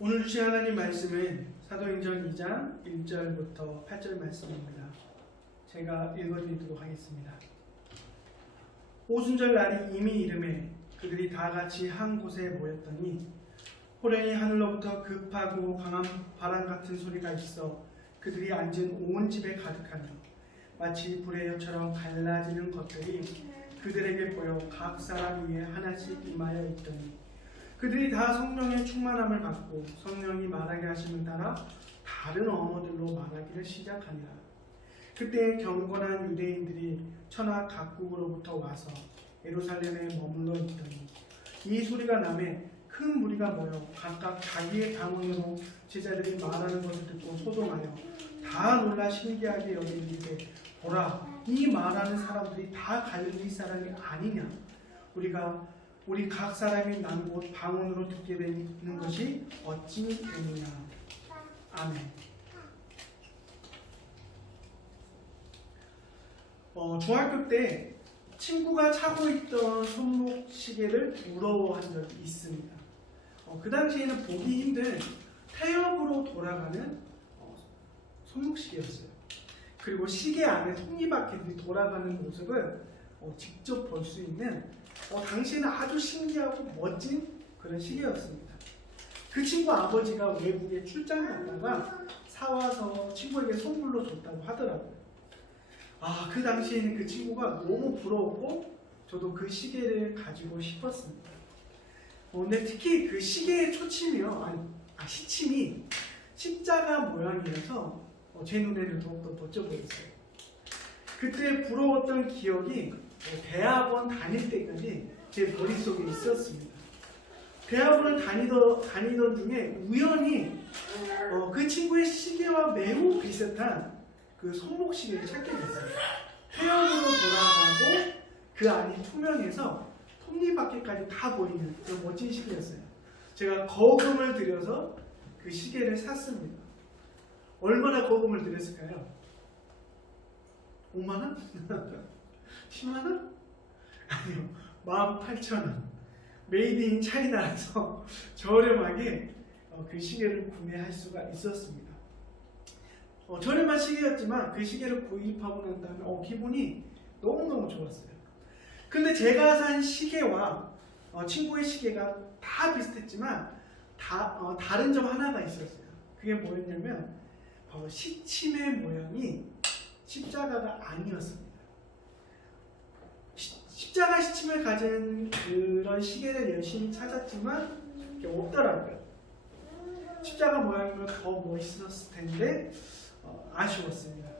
오늘 주신 하나님 말씀은 사도행전 2장 1절부터 8절 말씀입니다. 제가 읽어드리도록 하겠습니다. 오순절 날이 이미 이름에 그들이 다 같이 한 곳에 모였더니 호련히 하늘로부터 급하고 강한 바람 같은 소리가 있어 그들이 앉은 온 집에 가득하며 마치 불의 혀처럼 갈라지는 것들이 그들에게 보여 각 사람 위에 하나씩 임하여 있더니 그들이 다 성령의 충만함을 받고 성령이 말하게 하심을 따라 다른 언어들로 말하기를 시작하니라. 그때 경건한 유대인들이 천하 각국으로부터 와서 예루살렘에 머물러 있더니 이 소리가 나매 큰 무리가 모여 각각 자기의 방언으로 제자들이 말하는 것을 듣고 소동하여 다 놀라 신기하게 여기는데 보라, 이 말하는 사람들이 다 갈릴리 사람이 아니냐? 우리 각 사람이 난 곳 방언으로 듣게 되는 것이 어찌 되느냐. 아멘. 중학교 때 친구가 차고 있던 손목 시계를 부러워한 적이 있습니다. 그 당시에는 보기 힘든 태엽으로 돌아가는 손목 시계였어요. 그리고 시계 안에 톱니바퀴들이 돌아가는 모습을 직접 볼 수 있는 당시에는 아주 신기하고 멋진 그런 시계였습니다. 그 친구 아버지가 외국에 출장 갔다가 사와서 친구에게 선물로 줬다고 하더라고요. 그 당시에는 그 친구가 너무 부러웠고 저도 그 시계를 가지고 싶었습니다. 근데 특히 그 시계의 시침이 십자가 모양이어서 제 눈에는 더욱더 멋져 보였어요. 그때 부러웠던 기억이 대학원 다닐 때까지 제 머릿속에 있었습니다. 대학원을 다니던 중에 우연히 그 친구의 시계와 매우 비슷한 그 손목 시계를 찾게 됐어요. 태연으로 돌아가고 그 안이 투명해서 톱니바퀴까지 다 보이는 그런 멋진 시계였어요. 제가 거금을 들여서 그 시계를 샀습니다. 얼마나 거금을 들였을까요? 5만원? 10만원? 아니요, 18,000원. 메이드 인 차이나라서 저렴하게 그 시계를 구매할 수가 있었습니다. 저렴한 시계였지만 그 시계를 구입하고 난 다음에 기분이 너무너무 좋았어요. 근데 제가 산 시계와 친구의 시계가 다 비슷했지만 다른 점 하나가 있었어요. 그게 뭐였냐면 바로 시침의 모양이 십자가가 아니었습니다. 십자가 시침을 가진 그런 시계를 열심히 찾았지만 그게 없더라고요. 십자가 모양이면 더 멋있었을 텐데 아쉬웠습니다.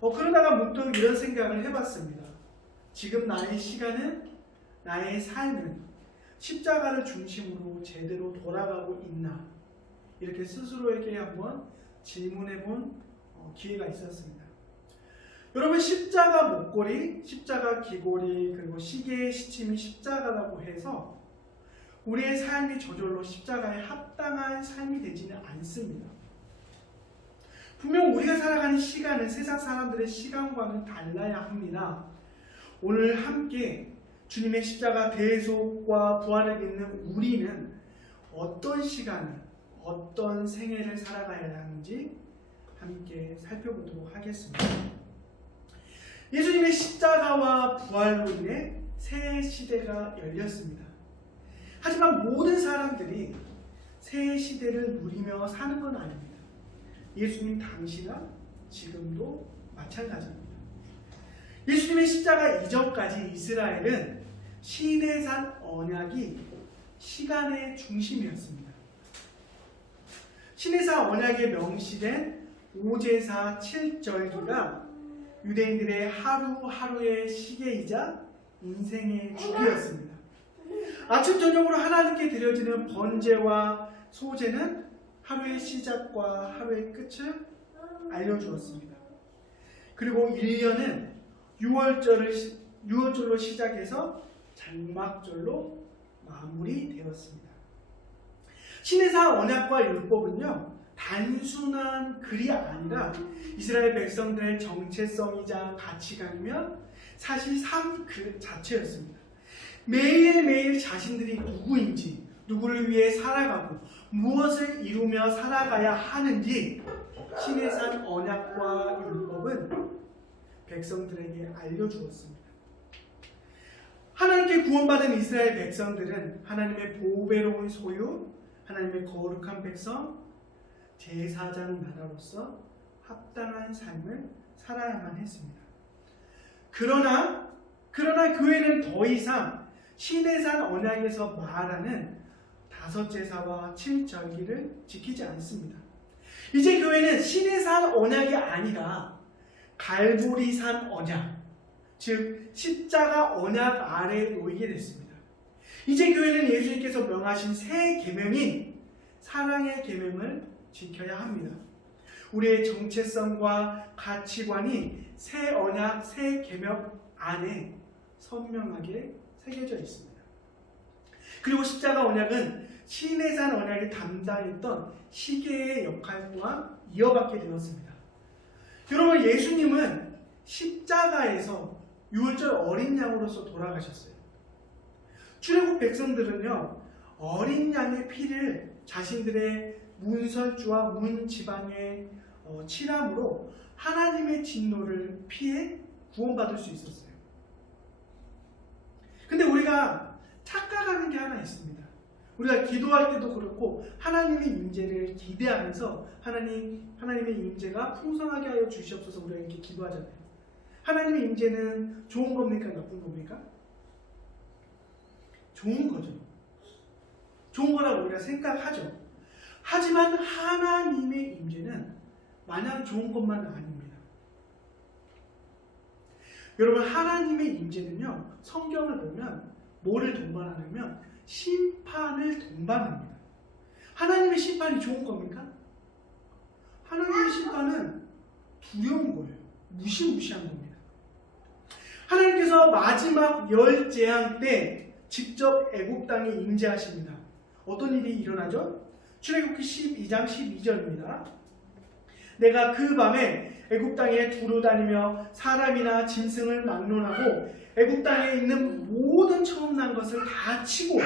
그러다가 문득 이런 생각을 해봤습니다. 지금 나의 시간은, 나의 삶은 십자가를 중심으로 제대로 돌아가고 있나? 이렇게 스스로에게 한번 질문해본 기회가 있었습니다. 여러분, 십자가 목걸이, 십자가 귀걸이, 그리고 시계의 시침이 십자가라고 해서 우리의 삶이 저절로 십자가에 합당한 삶이 되지는 않습니다. 분명 우리가 살아가는 시간은 세상 사람들의 시간과는 달라야 합니다. 오늘 함께 주님의 십자가 대속과 부활을 믿는 우리는 어떤 시간을, 어떤 생애를 살아가야 하는지 함께 살펴보도록 하겠습니다. 예수님의 십자가와 부활로 인해 새 시대가 열렸습니다. 하지만 모든 사람들이 새 시대를 누리며 사는 건 아닙니다. 예수님 당시나 지금도 마찬가지입니다. 예수님의 십자가 이전까지 이스라엘은 시내산 언약이 시간의 중심이었습니다. 시내산 언약에 명시된 오제사 7절기가 유대인들의 하루하루의 시계이자 인생의 주기였습니다. 아침 저녁으로 하나님께 드려지는 번제와 소제는 하루의 시작과 하루의 끝을 알려주었습니다. 그리고 1년은 6월절로 시작해서 장막절로 마무리되었습니다. 시내사 언약과 율법은요, 단순한 글이 아니라 이스라엘 백성들의 정체성이자 가치관이며 사실 삶 그 자체였습니다. 매일매일 자신들이 누구인지, 누구를 위해 살아가고 무엇을 이루며 살아가야 하는지 신의 산 언약과 율법은 백성들에게 알려주었습니다. 하나님께 구원받은 이스라엘 백성들은 하나님의 보배로운 소유, 하나님의 거룩한 백성, 제사장 나라로서 합당한 삶을 살아야만 했습니다. 그러나 교회는 더 이상 신의 산 언약에서 말하는 다섯 제사와 칠절기를 지키지 않습니다. 이제 교회는 신의 산 언약이 아니라 갈보리 산 언약, 즉 십자가 언약 아래에 놓이게 됐습니다. 이제 교회는 예수님께서 명하신 새 계명인 사랑의 계명을 지켜야 합니다. 우리의 정체성과 가치관이 새 언약, 새 계명 안에 선명하게 새겨져 있습니다. 그리고 십자가 언약은 신의 산 언약이 담당했던 시계의 역할 또한 이어받게 되었습니다. 여러분, 예수님은 십자가에서 유월절 어린 양으로서 돌아가셨어요. 출애굽 백성들은요, 어린 양의 피를 자신들의 문설주와 문 지방에 칠함으로 하나님의 진노를 피해 구원받을 수 있었어요. 근데 우리가 착각하는 게 하나 있습니다. 우리가 기도할 때도 그렇고 하나님의 임재를 기대하면서 하나님의 임재가 풍성하게 하여 주시옵소서 우리가 이렇게 기도하잖아요. 하나님의 임재는 좋은 겁니까? 나쁜 겁니까? 좋은 거죠. 좋은 거라고 우리가 생각하죠. 하지만 하나님의 임재는 마냥 좋은 것만 아닙니다. 여러분, 하나님의 임재는요, 성경을 보면 뭐를 동반하냐면 심판을 동반합니다. 하나님의 심판이 좋은 겁니까? 하나님의 심판은 두려운 거예요. 무시무시한 겁니다. 하나님께서 마지막 열 재앙 때 직접 애굽 땅에 임재하십니다. 어떤 일이 일어나죠? 출애굽기 12장 12절입니다. 내가 그 밤에 애굽 땅에 두루 다니며 사람이나 짐승을 막론하고 애굽 땅에 있는 모든 처음 난 것을 다 치고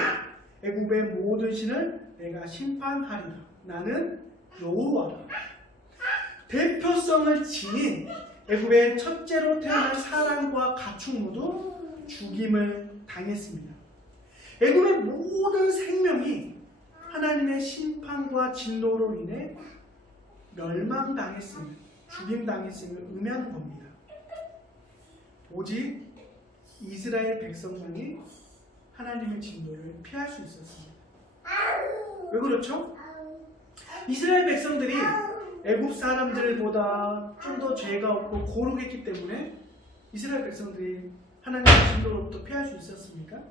애굽의 모든 신을 내가 심판하리라. 나는 여호와라. 대표성을 지닌 애굽의 첫째로 태어난 사람과 가축 모두 죽임을 당했습니다. 애굽의 모든 생명이 하나님의 심판과 진노로 인해 멸망당했음을, 죽임당했음을 의미하는 겁니다. 오직 이스라엘 백성만이 하나님의 진노를 피할 수 있었습니다. 왜 그렇죠? 이스라엘 백성들이 애굽 사람들보다 좀 더 죄가 없고 거룩했기 때문에 이스라엘 백성들이 하나님의 진노로부터 피할 수 있었습니까?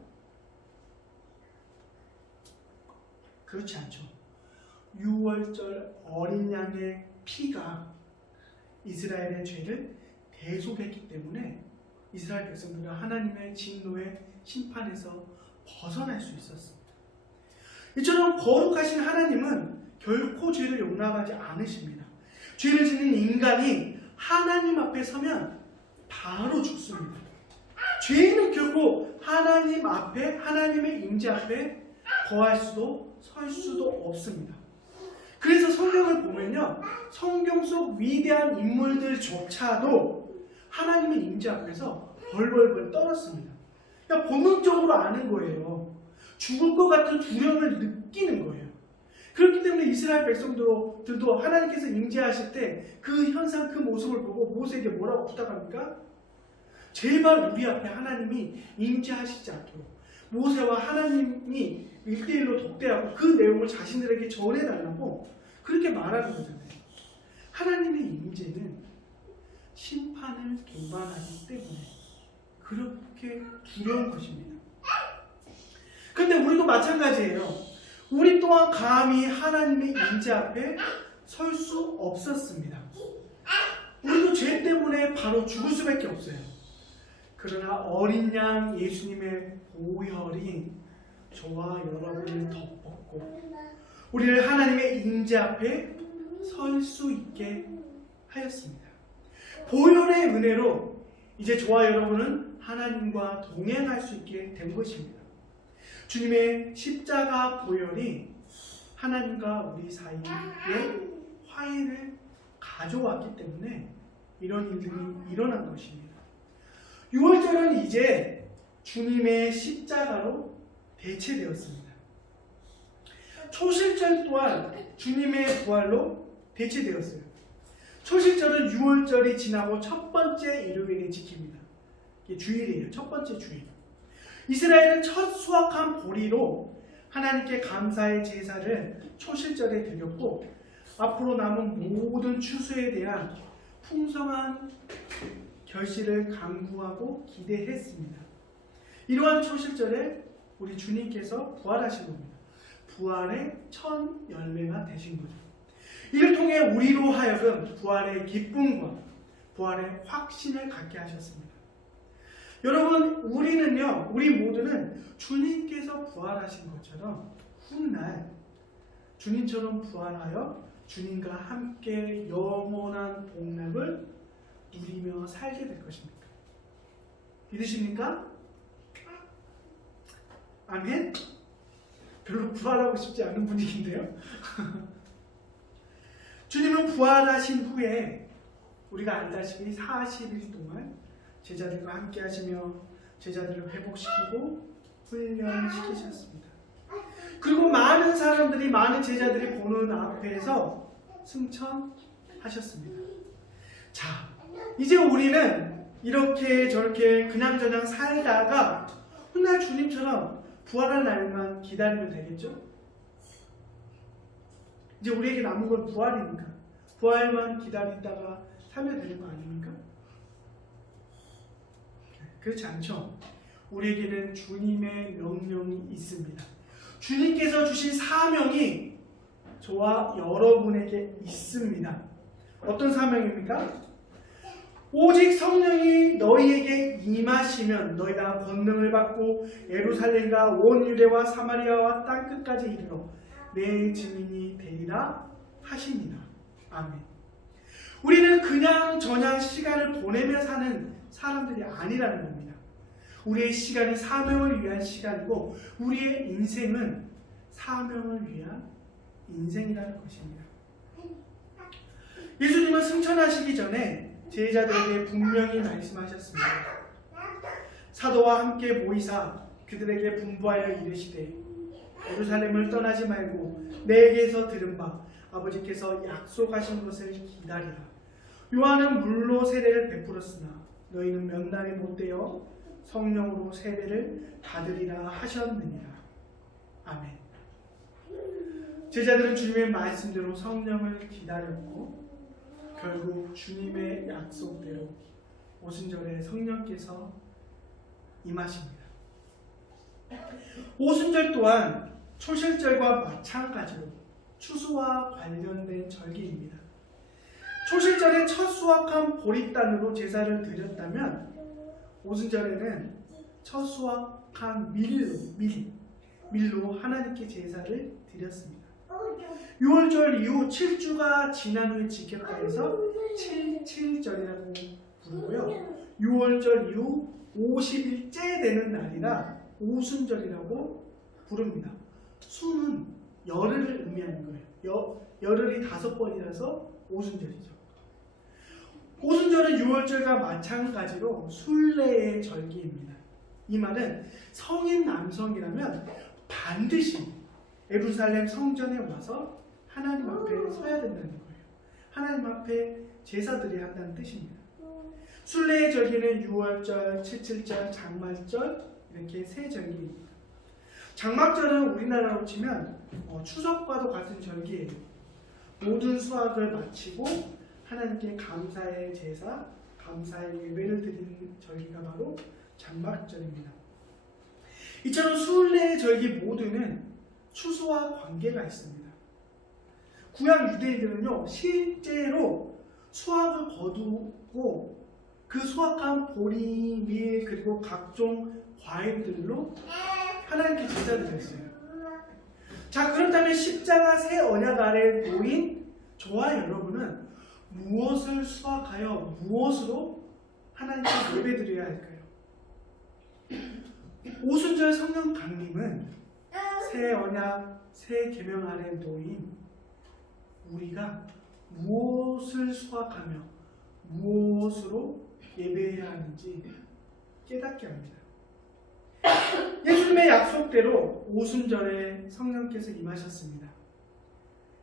그렇지 않죠. 유월절 어린 양의 피가 이스라엘의 죄를 대속했기 때문에 이스라엘 백성들은 하나님의 진노의 심판에서 벗어날 수 있었습니다. 이처럼 거룩하신 하나님은 결코 죄를 용납하지 않으십니다. 죄를 짓는 인간이 하나님 앞에 서면 바로 죽습니다. 죄인은 결코 하나님 앞에, 하나님의 임재 앞에 거할 수도 설 수도 없습니다. 그래서 성경을 보면요, 성경 속 위대한 인물들조차도 하나님의 임재 앞에서 벌벌벌 떨었습니다. 그러니까 본능적으로 아는 거예요. 죽을 것 같은 두려움을 느끼는 거예요. 그렇기 때문에 이스라엘 백성들도 하나님께서 임재하실 때 그 현상, 그 모습을 보고 모세에게 뭐라고 부탁합니까? 제발 우리 앞에 하나님이 임재하시지 않도록 모세와 하나님이 1대1로 독대하고 그 내용을 자신들에게 전해달라고 그렇게 말하는 거잖아요. 하나님의 임재는 심판을 동반하기 때문에 그렇게 두려운 것입니다. 그런데 우리도 마찬가지예요. 우리 또한 감히 하나님의 임재 앞에 설 수 없었습니다. 우리도 죄 때문에 바로 죽을 수밖에 없어요. 그러나 어린 양 예수님의 보혈이 저와 여러분을 덮었고 우리를 하나님의 임재 앞에 설 수 있게 하였습니다. 보혈의 은혜로 이제 저와 여러분은 하나님과 동행할 수 있게 된 것입니다. 주님의 십자가 보혈이 하나님과 우리 사이에 화해를 가져왔기 때문에 이런 일들이 일어난 것입니다. 6월절은 이제 주님의 십자가로 대체되었습니다. 초실절 또한 주님의 부활로 대체되었어요. 초실절은 6월절이 지나고 첫 번째 일요일에 지킵니다. 이게 주일이에요. 첫 번째 주일. 이스라엘은 첫 수확한 보리로 하나님께 감사의 제사를 초실절에 드렸고 앞으로 남은 모든 추수에 대한 풍성한 결실을 간구하고 기대했습니다. 이러한 초실절에 우리 주님께서 부활하신 겁니다. 부활의 첫 열매가 되신 거죠. 이를 통해 우리로 하여금 부활의 기쁨과 부활의 확신을 갖게 하셨습니다. 여러분, 우리 모두는 주님께서 부활하신 것처럼 훗날 주님처럼 부활하여 주님과 함께 영원한 복락을 누리며 살게 될 것입니까? 믿으십니까? 아멘? 별로 부활하고 싶지 않은 분위기인데요. 주님은 부활하신 후에 우리가 알다시피 40일 동안 제자들과 함께 하시며 제자들을 회복시키고 훈련시키셨습니다. 그리고 많은 사람들이, 많은 제자들이 보는 앞에서 승천하셨습니다. 자, 이제 우리는 이렇게 저렇게 그냥저냥 살다가 훗날 주님처럼 부활할 날만 기다리면 되겠죠? 이제 우리에게 남은 건 부활이니까 부활만 기다리다가 살면 되는 거 아닙니까? 그렇지 않죠? 우리에게는 주님의 명령이 있습니다. 주님께서 주신 사명이 저와 여러분에게 있습니다. 어떤 사명입니까? 오직 성령이 너희에게 임하시면 너희가 권능을 받고 예루살렘과 온 유대와 사마리아와 땅끝까지 이르러 내 증인이 되리라 하십니다. 아멘. 우리는 그냥 저냥 시간을 보내며 사는 사람들이 아니라는 겁니다. 우리의 시간이 사명을 위한 시간이고 우리의 인생은 사명을 위한 인생이라는 것입니다. 예수님은 승천하시기 전에 제자들에게 분명히 말씀하셨습니다. 사도와 함께 모이사 그들에게 분부하여 이르시되 예루살렘을 떠나지 말고 내게서 들은 바 아버지께서 약속하신 것을 기다리라. 요한은 물로 세례를 베풀었으나 너희는 몇 날이 못되어 성령으로 세례를 받으리라 하셨느니라. 아멘. 제자들은 주님의 말씀대로 성령을 기다렸고 결국 주님의 약속대로 오순절에 성령께서 임하십니다. 오순절 또한 초실절과 마찬가지로 추수와 관련된 절기입니다. 초실절에 첫 수확한 보리단으로 제사를 드렸다면 오순절에는 첫 수확한 밀로 하나님께 제사를 드렸습니다. 6월절 이후 7주가 지난 후에 지켰다 해서 7.7절이라고 부르고요. 6월절 이후 50일째 되는 날이라 오순절이라고 부릅니다. 수는 열흘을 의미하는 거예요. 열흘이 5번이라서 오순절이죠. 오순절은 6월절과 마찬가지로 순례의 절기입니다. 이 말은 성인 남성이라면 반드시 예루살렘 성전에 와서 하나님 앞에 서야 된다는 거예요. 하나님 앞에 제사드려야 한다는 뜻입니다. 순례의 절기는 6월절, 7.7절, 장말절 이렇게 세 절기입니다. 장막절은 우리나라로 치면 추석과도 같은 절기예요. 모든 수확을 마치고 하나님께 감사의 제사, 감사의 예배를 드리는 절기가 바로 장막절입니다. 이처럼 순례의 절기 모두는 추수와 관계가 있습니다. 구약 유대인들은요, 실제로 수확을 거두고 그 수확한 보리, 밀, 그리고 각종 과일들로 하나님께 제사드렸어요. 자, 그렇다면 십자가 새 언약 아래 놓인 저와 여러분은 무엇을 수확하여 무엇으로 하나님께 예배드려야 할까요? 오순절 성령 강림은 새 언약, 새 계명 아래 놓인 우리가 무엇을 수확하며 무엇으로 예배해야 하는지 깨닫게 합니다. 예수님의 약속대로 오순절에 성령께서 임하셨습니다.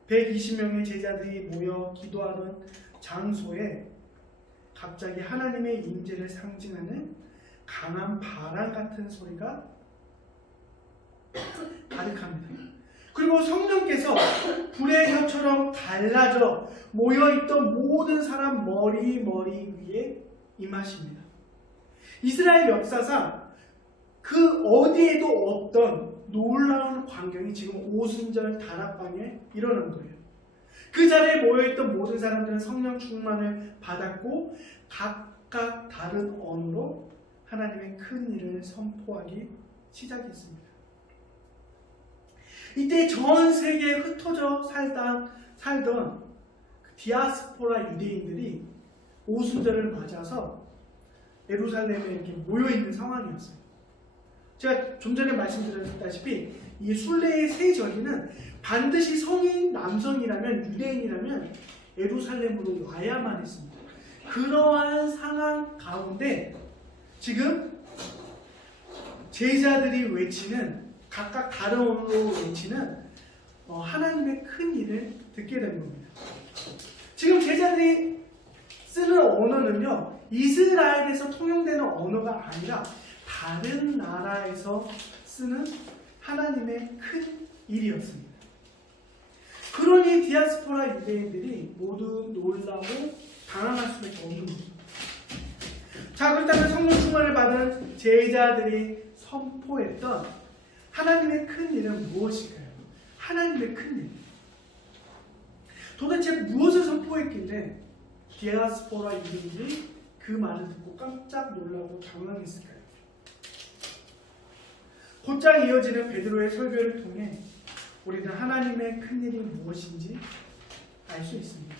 120명의 제자들이 모여 기도하던 장소에 갑자기 하나님의 임재를 상징하는 강한 바람 같은 소리가 가득합니다. 그리고 성령께서 불의 혀처럼 갈라져 모여있던 모든 사람 머리 위에 임하십니다. 이스라엘 역사상 그 어디에도 없던 놀라운 광경이 지금 오순절 다락방에 일어난 거예요. 그 자리에 모여있던 모든 사람들은 성령 충만을 받았고 각각 다른 언어로 하나님의 큰 일을 선포하기 시작했습니다. 이때 전 세계에 흩어져 살던 디아스포라 유대인들이 오순절을 맞아서 예루살렘에 이렇게 모여있는 상황이었어요. 제가 좀 전에 말씀드렸다시피 이 순례의 세 절기는 반드시 성인 남성이라면 유대인이라면 예루살렘으로 와야만 했습니다. 그러한 상황 가운데 지금 제자들이 외치는 각각 다른 언어로 외치는 하나님의 큰 일을 듣게 된 겁니다. 지금 제자들이 쓰는 언어는요, 이스라엘에서 통용되는 언어가 아니라 다른 나라에서 쓰는 하나님의 큰 일이었습니다. 그러니 디아스포라 유대인들이 모두 놀라고 당황할 수밖에 없는 겁니다. 자, 그렇다면 성령 충만을 받은 제자들이 선포했던 하나님의 큰 일은 무엇일까요? 하나님의 큰 일. 도대체 무엇을 선포했길래 디아스포라 유대인들이 그 말을 듣고 깜짝 놀라고 당황했을까요? 곧장 이어지는 베드로의 설교를 통해 우리는 하나님의 큰 일이 무엇인지 알 수 있습니다.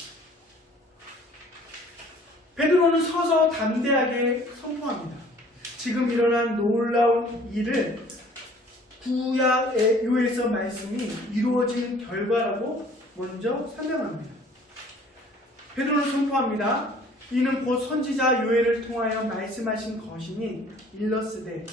베드로는 서서 담대하게 선포합니다. 지금 일어난 놀라운 일을 구약의 요에서 말씀이 이루어진 결과라고 먼저 설명합니다. 베드로는 선포합니다. 이는 곧 선지자 요엘을 통하여 말씀하신 것이니 일러스되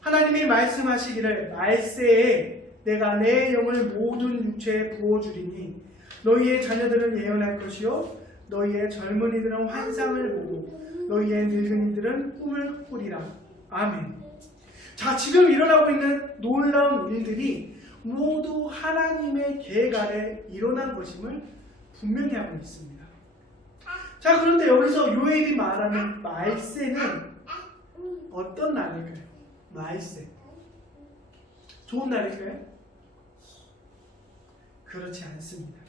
하나님이 말씀하시기를 말세에 내가 내 영을 모든 육체에 부어주리니 너희의 자녀들은 예언할 것이요 너희의 젊은이들은 환상을 보고 너희의 늙은이들은 꿈을 꾸리라. 아멘. 자, 지금 일어나고 있는 놀라운 일들이 모두 하나님의 계획 아래 일어난 것임을 분명히 하고 있습니다. 자, 그런데 여기서 요엘이 말하는 말세는 어떤 날일까요? 말세. 좋은 날일까요? 그렇지 않습니다.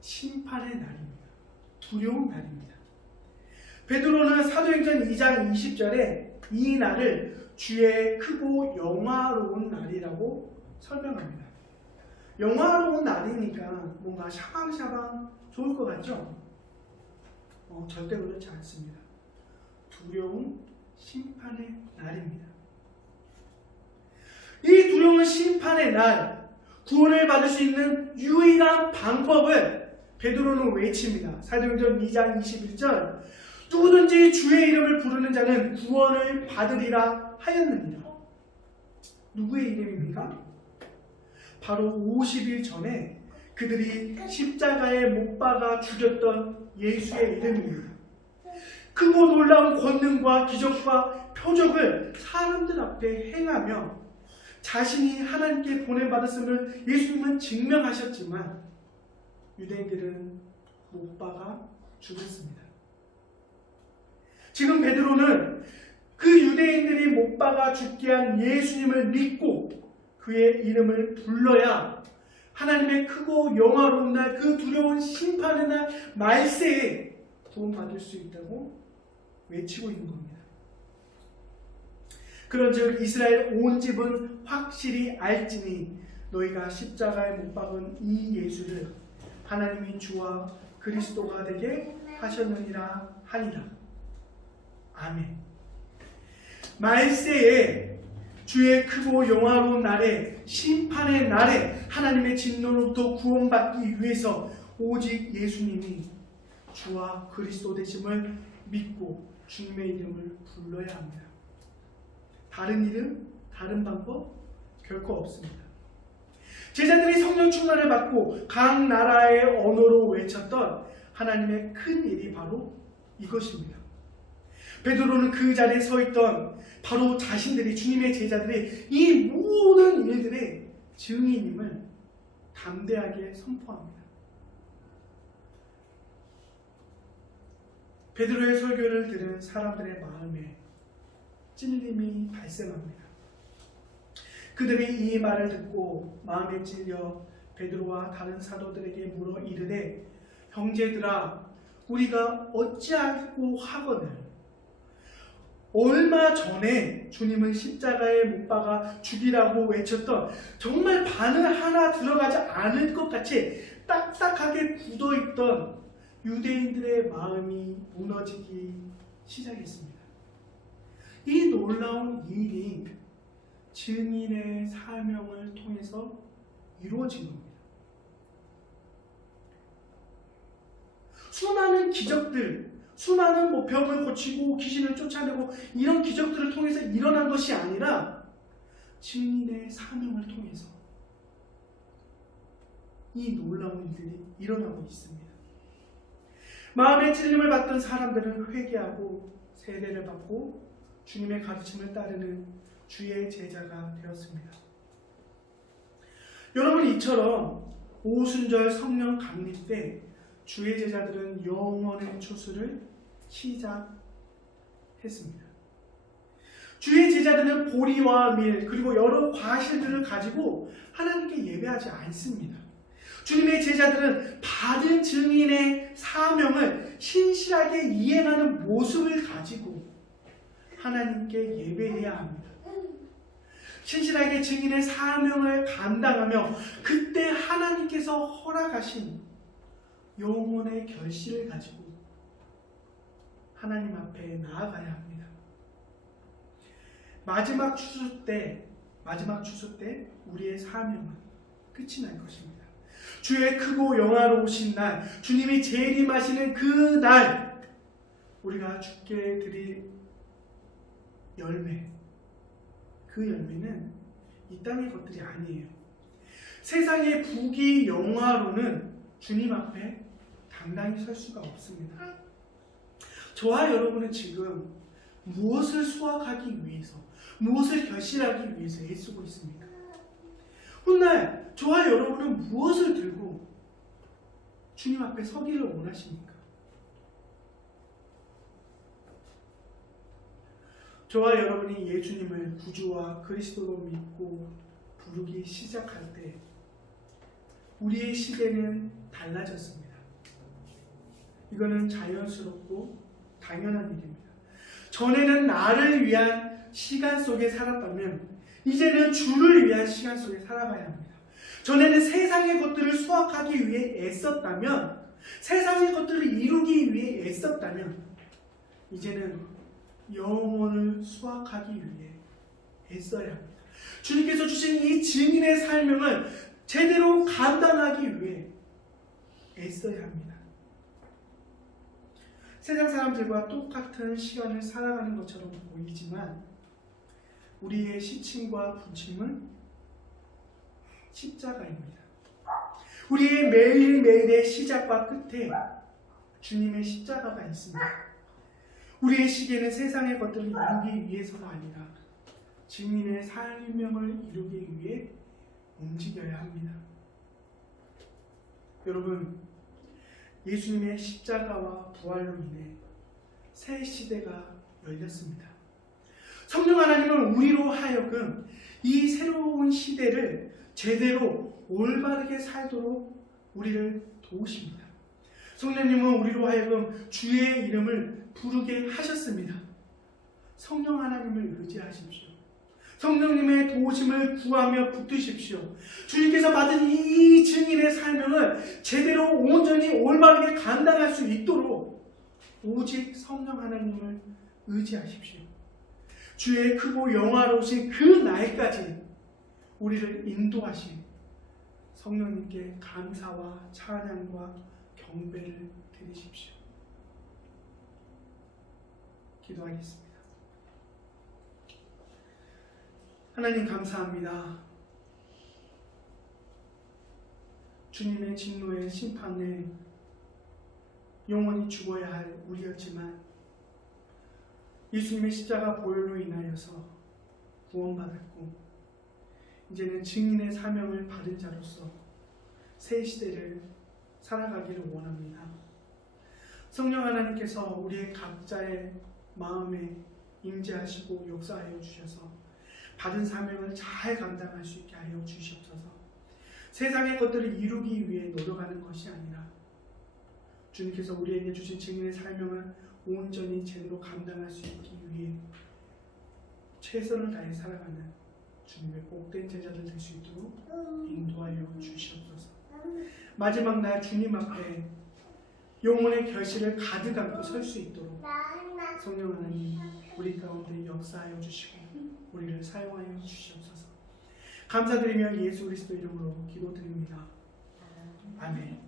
심판의 날입니다. 두려운 날입니다. 베드로는 사도행전 2장 20절에 이 날을 주의 크고 영화로운 날이라고 설명합니다. 영화로운 날이니까 뭔가 샤방샤방 좋을 것 같죠? 절대 그렇지 않습니다. 두려운 심판의 날입니다. 이 두려운 심판의 날, 구원을 받을 수 있는 유일한 방법을 베드로는 외칩니다. 사도행전 2장 21절 누구든지 주의 이름을 부르는 자는 구원을 받으리라 하였느니라. 누구의 이름입니까? 바로 50일 전에 그들이 십자가에 못 박아 죽였던 예수의 이름입니다. 크고 놀라운 권능과 기적과 표적을 사람들 앞에 행하며 자신이 하나님께 보내받았음을 예수님은 증명하셨지만 유대인들은 못 박아 죽였습니다. 지금 베드로는 그 유대인들이 못 박아 죽게 한 예수님을 믿고 그의 이름을 불러야 하나님의 크고 영화로운 날, 그 두려운 심판의 날 말세에 구원받을 수 있다고 외치고 있는 겁니다. 그런즉 이스라엘 온 집은 확실히 알지니 너희가 십자가에 못 박은 이 예수를 하나님이 주와 그리스도가 되게 하셨느니라 하니라. 아멘. 말세에 주의 크고 영화로운 날에, 심판의 날에 하나님의 진노로부터 구원받기 위해서 오직 예수님이 주와 그리스도 되심을 믿고 주님의 이름을 불러야 합니다. 다른 이름, 다른 방법 결코 없습니다. 제자들이 성령 충만을 받고 각 나라의 언어로 외쳤던 하나님의 큰 일이 바로 이것입니다. 베드로는 그 자리에 서 있던 바로 자신들이, 주님의 제자들이 이 모든 일들의 증인임을 담대하게 선포합니다. 베드로의 설교를 들은 사람들의 마음에 찔림이 발생합니다. 그들이 이 말을 듣고 마음에 찔려 베드로와 다른 사도들에게 물어 이르되, 형제들아, 우리가 어찌하고 하거늘 얼마 전에 주님은 십자가에 못 박아 죽이라고 외쳤던 정말 바늘 하나 들어가지 않을 것 같이 딱딱하게 굳어있던 유대인들의 마음이 무너지기 시작했습니다. 이 놀라운 일이 증인의 사명을 통해서 이루어진 겁니다. 수많은 기적들, 수많은 병을 고치고 귀신을 쫓아내고 이런 기적들을 통해서 일어난 것이 아니라 증인의 사명을 통해서 이 놀라운 일들이 일어나고 있습니다. 마음의 찔림을 받던 사람들은 회개하고 세례를 받고 주님의 가르침을 따르는 주의 제자가 되었습니다. 여러분, 이처럼 오순절 성령 강림 때 주의 제자들은 영원의 추수를 시작했습니다. 주의 제자들은 보리와 밀 그리고 여러 과실들을 가지고 하나님께 예배하지 않습니다. 주님의 제자들은 받은 증인의 사명을 신실하게 이행하는 모습을 가지고 하나님께 예배해야 합니다. 신실하게 증인의 사명을 감당하며 그때 하나님께서 허락하신 영혼의 결실을 가지고 하나님 앞에 나아가야 합니다. 마지막 추수 때 우리의 사명은 끝이 날 것입니다. 주의 크고 영화로우신 날, 주님이 재림하시는 그 날, 우리가 주께 드릴 열매, 그 열매는 이 땅의 것들이 아니에요. 세상의 부귀 영화로는 주님 앞에 당당히 설 수가 없습니다. 저와 여러분은 지금 무엇을 수확하기 위해서, 무엇을 결실하기 위해서 애쓰고 있습니까? 훗날 저와 여러분은 무엇을 들고 주님 앞에 서기를 원하십니까? 저와 여러분이 예수님을 구주와 그리스도로 믿고 부르기 시작할 때 우리의 시대는 달라졌습니다. 이거는 자연스럽고 당연한 일입니다. 전에는 나를 위한 시간 속에 살았다면 이제는 주를 위한 시간 속에 살아가야 합니다. 전에는 세상의 것들을 수확하기 위해 애썼다면, 세상의 것들을 이루기 위해 애썼다면 이제는 영혼을 수확하기 위해 애써야 합니다. 주님께서 주신 이 증인의 사명을 제대로 감당하기 위해 애써야 합니다. 세상 사람들과 똑같은 시간을 살아가는 것처럼 보이지만 우리의 시침과 부침은 십자가입니다. 우리의 매일매일의 시작과 끝에 주님의 십자가가 있습니다. 우리의 시계는 세상의 것들을 이루기 위해서가 아니라 증인의 사명을 이루기 위해 움직여야 합니다. 여러분, 예수님의 십자가와 부활로 인해 새 시대가 열렸습니다. 성령 하나님은 우리로 하여금 이 새로운 시대를 제대로 올바르게 살도록 우리를 도우십니다. 성령님은 우리로 하여금 주의 이름을 부르게 하셨습니다. 성령 하나님을 의지하십시오. 성령님의 도우심을 구하며 붙드십시오. 주님께서 받은 이 증인의 사명을 제대로 온전히 올바르게 감당할 수 있도록 오직 성령 하나님을 의지하십시오. 주의 크고 영화로우신 그 날까지 우리를 인도하신 성령님께 감사와 찬양과 경배를 드리십시오. 기도하겠습니다. 하나님 감사합니다. 주님의 진노의 심판에 영원히 죽어야 할 우리였지만 예수님의 십자가 보혈로 인하여서 구원받았고 이제는 증인의 사명을 받은 자로서 새 시대를 살아가기를 원합니다. 성령 하나님께서 우리의 각자의 마음에 임재하시고 역사하여 주셔서 받은 사명을 잘 감당할 수 있게 하여 주시옵소서. 세상의 것들을 이루기 위해 노력하는 것이 아니라 주님께서 우리에게 주신 증인의 사명을 온전히 제대로 감당할 수 있기 위해 최선을 다해 살아가는 주님의 복된 제자들 될 수 있도록 인도하여 주시옵소서. 마지막 날 주님 앞에 영혼의 결실을 가득 안고 설 수 있도록 성령 하나님 우리 가운데 역사하여 주시고 우리를 사용하여 주시옵소서. 감사드리며 예수 그리스도 이름으로 기도드립니다. 아멘.